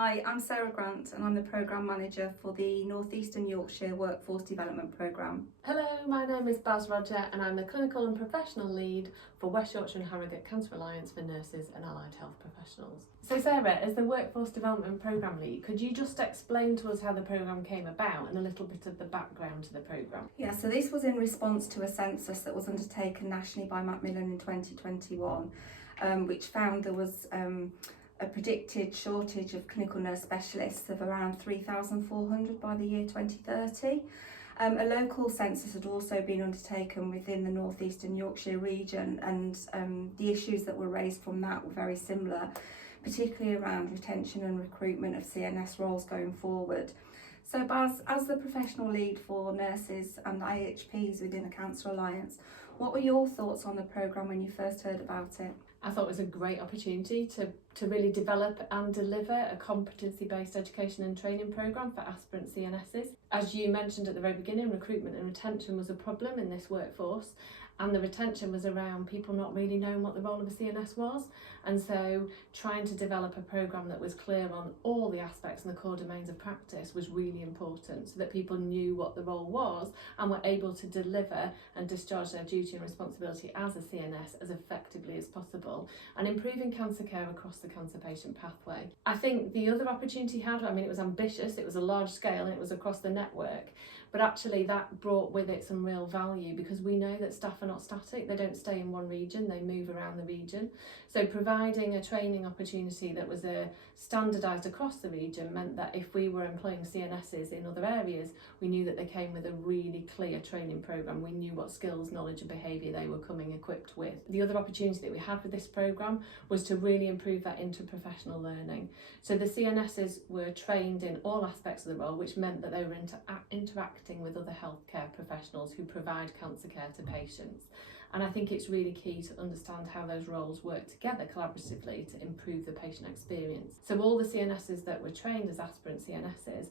Hi, I'm Sarah Grant and I'm the Programme Manager for the North Eastern Yorkshire Workforce Development Programme. Hello, my name is Baz Roger and I'm the Clinical and Professional Lead for West Yorkshire and Harrogate Cancer Alliance for Nurses and Allied Health Professionals. So Sarah, as the Workforce Development Programme Lead, could you just explain to us how the programme came about and a little bit of the background to the programme? Yeah, so this was in response to a census that was undertaken nationally by Macmillan in 2021, which found there was a predicted shortage of clinical nurse specialists of around 3,400 by the year 2030. A local census had also been undertaken within the North Eastern Yorkshire region, and the issues that were raised from that were very similar, particularly around retention and recruitment of CNS roles going forward. So Baz, as the professional lead for nurses and IHPs within the Cancer Alliance, what were your thoughts on the programme when you first heard about it? I thought it was a great opportunity to really develop and deliver a competency-based education and training programme for Aspirant CNSs. As you mentioned at the very beginning, recruitment and retention was a problem in this workforce, and the retention was around people not really knowing what the role of a CNS was, and so trying to develop a programme that was clear on all the aspects and the core domains of practice was really important, so that people knew what the role was and were able to deliver and discharge their duty and responsibility as a CNS as effectively as possible, and improving cancer care across the cancer patient pathway. I think the other opportunity had, it was ambitious, it was a large scale and it was across the network, but actually that brought with it some real value, because we know that staff are not static, they don't stay in one region, they move around the region. So providing a training opportunity that was standardised across the region meant that if we were employing CNSs in other areas, we knew that they came with a really clear training programme. We knew what skills, knowledge and behaviour they were coming equipped with. The other opportunity that we had with this programme was to really improve that interprofessional learning. So the CNSs were trained in all aspects of the role, which meant that they were interacting with other healthcare professionals who provide cancer care to patients. And I think it's really key to understand how those roles work together collaboratively to improve the patient experience. So all the CNSs that were trained as aspirant CNSs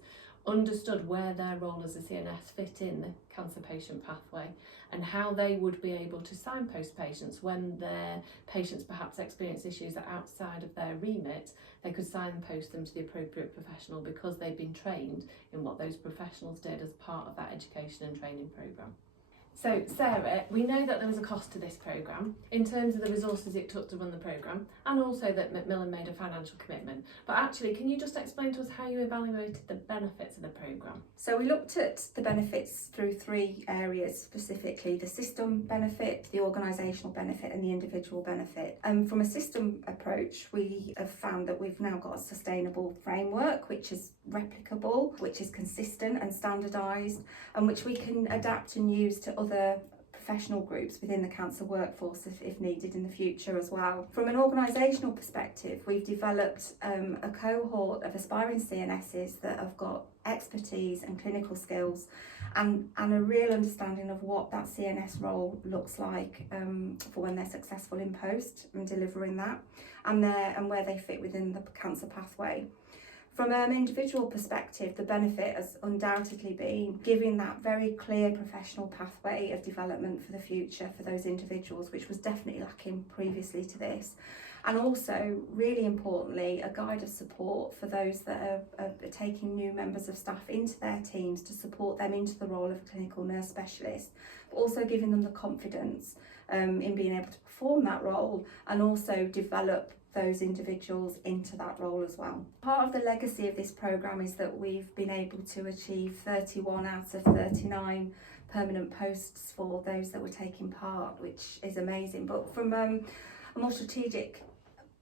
understood where their role as a CNS fit in the cancer patient pathway and how they would be able to signpost patients when their patients perhaps experience issues that are outside of their remit. They could signpost them to the appropriate professional because they'd been trained in what those professionals did as part of that education and training programme. So Sarah, we know that there was a cost to this programme in terms of the resources it took to run the programme, and also that Macmillan made a financial commitment. But actually, can you just explain to us how you evaluated the benefits of the programme? So we looked at the benefits through three areas specifically: the system benefit, the organisational benefit and the individual benefit. From a system approach, we have found that we've now got a sustainable framework which is replicable, which is consistent and standardised, and which we can adapt and use to other professional groups within the cancer workforce if needed in the future as well. From an organisational perspective, we've developed a cohort of aspiring CNSs that have got expertise and clinical skills and a real understanding of what that CNS role looks like for when they're successful in post and delivering that, and where they fit within the cancer pathway. From an individual perspective, the benefit has undoubtedly been giving that very clear professional pathway of development for the future for those individuals, which was definitely lacking previously to this. And also, really importantly, a guide of support for those that are taking new members of staff into their teams to support them into the role of a clinical nurse specialist, but also giving them the confidence in being able to perform that role and also develop those individuals into that role as well. Part of the legacy of this programme is that we've been able to achieve 31 out of 39 permanent posts for those that were taking part, which is amazing. But from a more strategic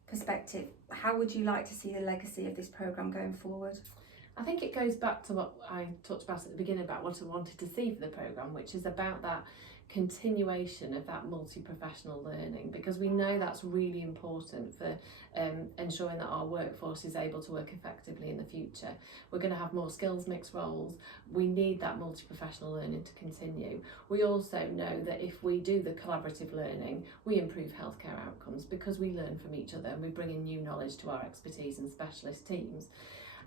perspective, how would you like to see the legacy of this programme going forward? I think it goes back to what I talked about at the beginning about what I wanted to see for the programme, which is about that continuation of that multi-professional learning, because we know that's really important for ensuring that our workforce is able to work effectively in the future. We're going to have more skills mixed roles. We need that multi-professional learning to continue. We also know that if we do the collaborative learning, we improve healthcare outcomes because we learn from each other and we bring in new knowledge to our expertise and specialist teams.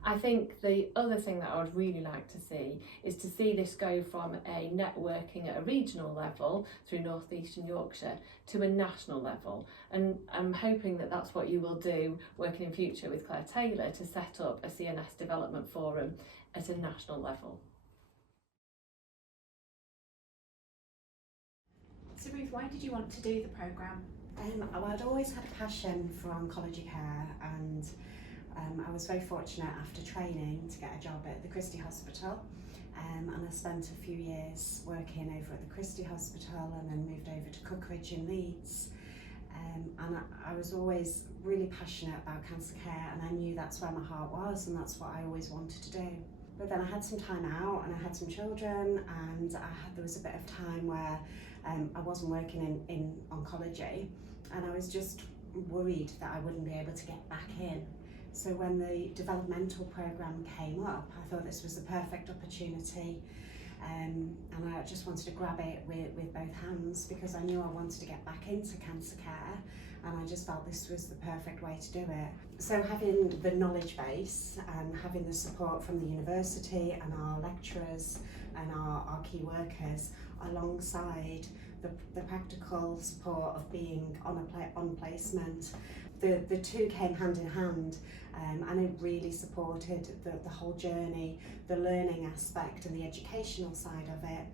I think the other thing that I would really like to see is to see this go from a networking at a regional level through North Eastern Yorkshire to a national level, and I'm hoping that that's what you will do working in future with Claire Taylor, to set up a CNS development forum at a national level. So Ruth, why did you want to do the programme? Well, I'd always had a passion for oncology care, and I was very fortunate after training to get a job at the Christie Hospital, and I spent a few years working over at the Christie Hospital and then moved over to Cookridge in Leeds. And I was always really passionate about cancer care, and I knew that's where my heart was and that's what I always wanted to do. But then I had some time out and I had some children, and there was a bit of time where I wasn't working in oncology, and I was just worried that I wouldn't be able to get back in. So when the developmental programme came up, I thought this was the perfect opportunity, and I just wanted to grab it with both hands, because I knew I wanted to get back into cancer care, and I just felt this was the perfect way to do it. So having the knowledge base and having the support from the university and our lecturers and our key workers, alongside the practical support of being on placement, the two came hand in hand, and it really supported the whole journey, the learning aspect and the educational side of it,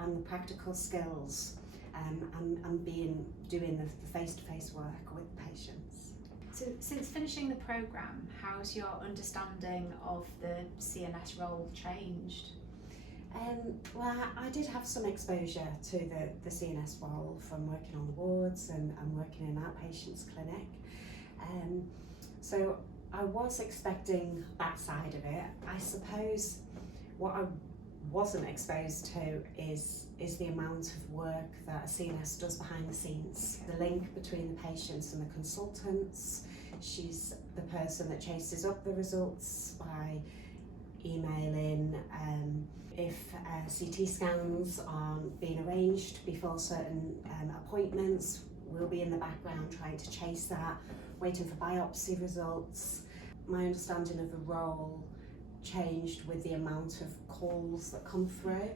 and the practical skills, and doing the face-to-face work with patients. So since finishing the programme, how's your understanding of the CNS role changed? Well, I did have some exposure to the CNS role from working on the wards and working in an outpatients clinic. So I was expecting that side of it. I suppose what I wasn't exposed to is the amount of work that a CNS does behind the scenes. The link between the patients and the consultants. She's the person that chases up the results by emailing, if CT scans aren't being arranged before certain appointments, we'll be in the background trying to chase that, waiting for biopsy results. My understanding of the role changed with the amount of calls that come through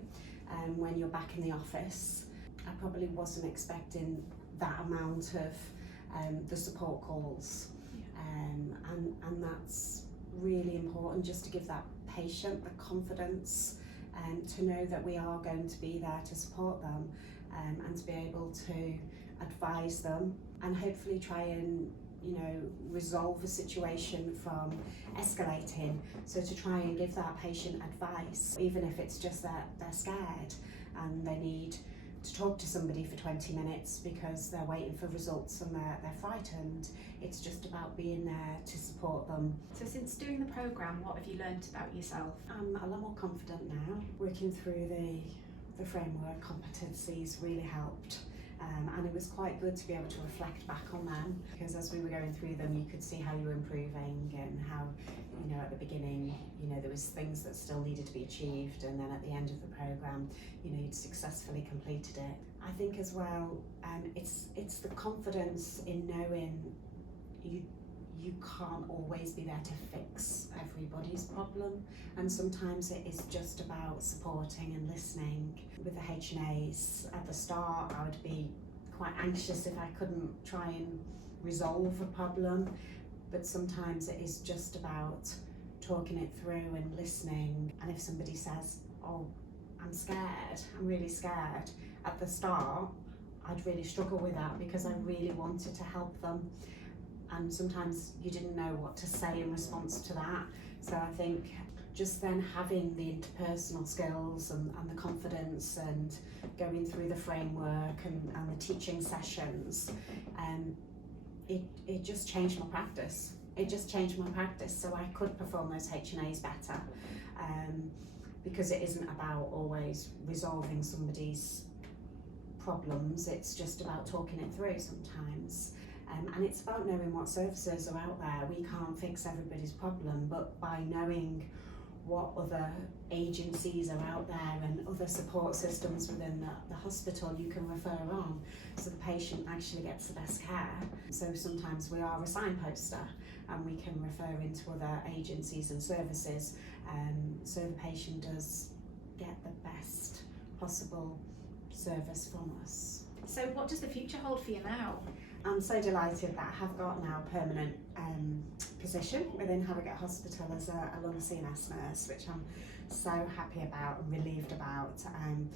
when you're back in the office. I probably wasn't expecting that amount of the support calls, and that's really important, just to give that patient the confidence to know that we are going to be there to support them, and to be able to advise them and hopefully try and resolve a situation from escalating. So to try and give that patient advice, even if it's just that they're scared and they need to talk to somebody for 20 minutes because they're waiting for results and they're frightened. It's just about being there to support them. So since doing the programme, what have you learnt about yourself? I'm a lot more confident now. Working through the framework competencies really helped. And it was quite good to be able to reflect back on them, because as we were going through them you could see how you were improving, and how at the beginning there was things that still needed to be achieved, and then at the end of the programme you'd successfully completed it. I think as well it's the confidence in knowing you can't always be there to fix everybody's problem, and sometimes it is just about supporting and listening. With the H&As at the start, I would be quite anxious if I couldn't try and resolve a problem, but sometimes it is just about talking it through and listening. And if somebody says, "Oh, I'm scared, I'm really scared," at the start I'd really struggle with that, because I really wanted to help them, and sometimes you didn't know what to say in response to that. So I think just then having the interpersonal skills and the confidence, and going through the framework and the teaching sessions, it just changed my practice. It just changed my practice so I could perform those H&As better, because it isn't about always resolving somebody's problems, it's just about talking it through sometimes. And it's about knowing what services are out there. We can't fix everybody's problem, but by knowing what other agencies are out there and other support systems within the hospital you can refer on, so the patient actually gets the best care. So sometimes we are a signposter and we can refer into other agencies and services, so the patient does get the best possible service from us. So what does the future hold for you now? I'm so delighted that I have got now a permanent position within Harrogate Hospital as a lung CNS nurse, which I'm so happy about and relieved about.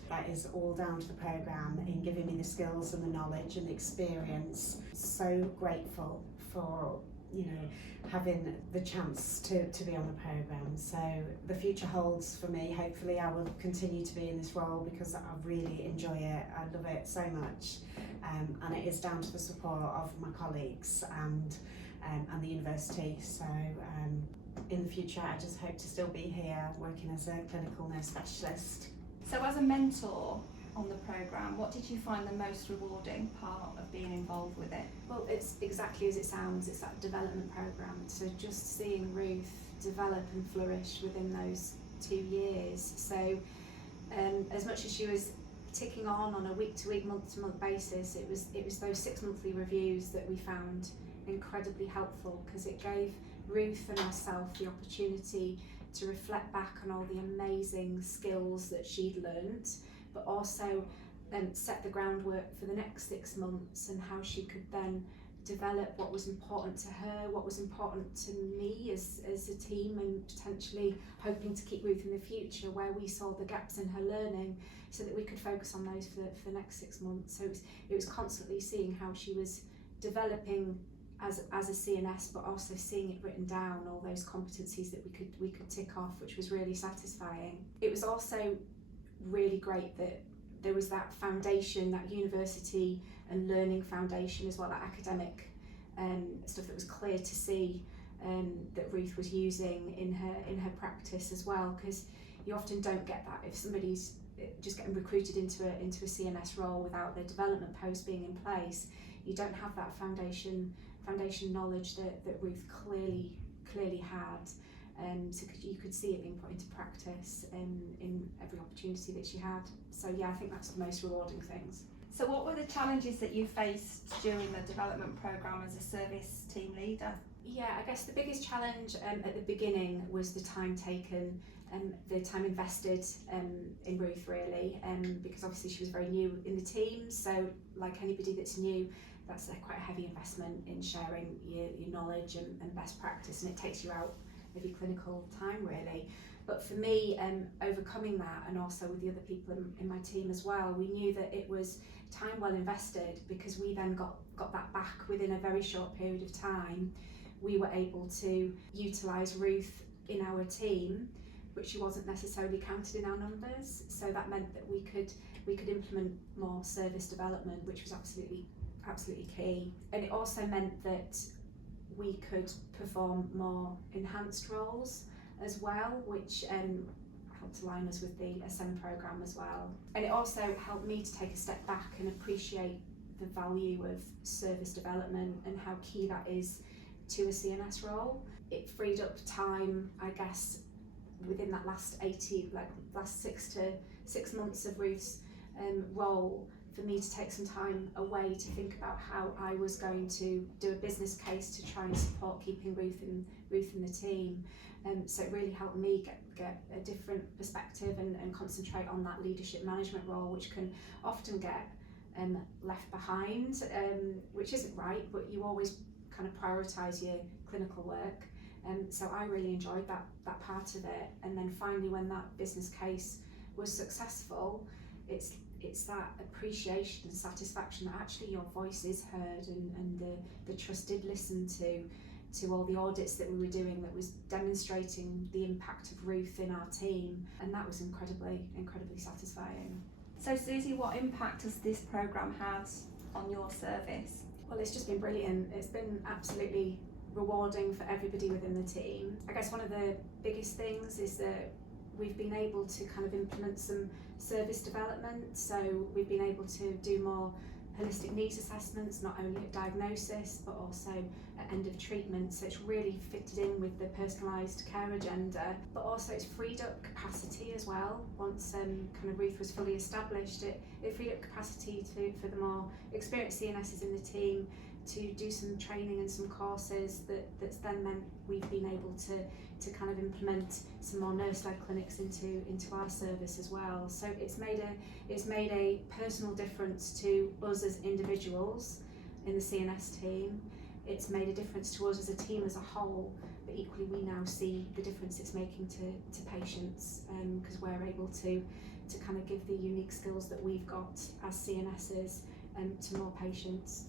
That is all down to the programme in giving me the skills and the knowledge and the experience. So grateful for, you know, having the chance to be on the programme. So the future holds for me. Hopefully I will continue to be in this role because I really enjoy it. I love it so much, and it is down to the support of my colleagues and the university. So in the future I just hope to still be here working as a clinical nurse specialist. So as a mentor on the programme, what did you find the most rewarding part of being involved with it? Well, it's exactly as it sounds, it's that development programme. So just seeing Ruth develop and flourish within those 2 years. So as much as she was ticking on a week-to-week, month-to-month basis, it was those 6 monthly reviews that we found incredibly helpful, because it gave Ruth and myself the opportunity to reflect back on all the amazing skills that she'd learnt, but also set the groundwork for the next 6 months and how she could then develop what was important to her, what was important to me as a team, and potentially hoping to keep Ruth in the future where we saw the gaps in her learning, so that we could focus on those for the next 6 months. So it was constantly seeing how she was developing as a CNS, but also seeing it written down, all those competencies that we could tick off, which was really satisfying. It was also really great that there was that foundation, that university and learning foundation as well, that academic stuff that was clear to see that Ruth was using in her practice as well, because you often don't get that if somebody's just getting recruited into a CNS role without their development post being in place. You don't have that foundation knowledge that Ruth clearly had. So you could see it being put into practice in every opportunity that she had. So yeah, I think that's the most rewarding things. So what were the challenges that you faced during the development programme as a service team leader? Yeah, I guess the biggest challenge at the beginning was the time taken and the time invested in Ruth, really, because obviously she was very new in the team. So like anybody that's new, that's quite a heavy investment in sharing your knowledge and best practice, and it takes you out of your clinical time, really. But for me, overcoming that, and also with the other people in my team as well, we knew that it was time well invested, because we then got that back within a very short period of time. We were able to utilise Ruth in our team, which she wasn't necessarily counted in our numbers. So that meant that we could implement more service development, which was absolutely key. And it also meant that we could perform more enhanced roles as well, which helped align us with the ACCEND programme as well. And it also helped me to take a step back and appreciate the value of service development and how key that is to a CNS role. It freed up time, I guess, within that last 6 months of Ruth's role, for me to take some time away to think about how I was going to do a business case to try and support keeping Ruth in the team. So it really helped me get a different perspective and concentrate on that leadership management role, which can often get left behind, which isn't right, but you always kind of prioritise your clinical work. So I really enjoyed that part of it. And then finally, when that business case was successful, it's that appreciation and satisfaction that actually your voice is heard, and the trust did listen to all the audits that we were doing, that was demonstrating the impact of Ruth in our team, and that was incredibly satisfying. So Susie, what impact has this programme had on your service? Well, it's just been brilliant. It's been absolutely rewarding for everybody within the team. I guess one of the biggest things is that we've been able to kind of implement some service development. So we've been able to do more holistic needs assessments, not only at diagnosis but also at end of treatment, so it's really fitted in with the personalised care agenda, but also it's freed up capacity as well. Once kind of Ruth was fully established, it freed up capacity for the more experienced CNSs in the team to do some training and some courses that's then meant we've been able to kind of implement some more nurse-led clinics into our service as well. So it's made a personal difference to us as individuals in the CNS team. It's made a difference to us as a team as a whole, but equally we now see the difference it's making to patients, because we're able to kind of give the unique skills that we've got as CNSs to more patients.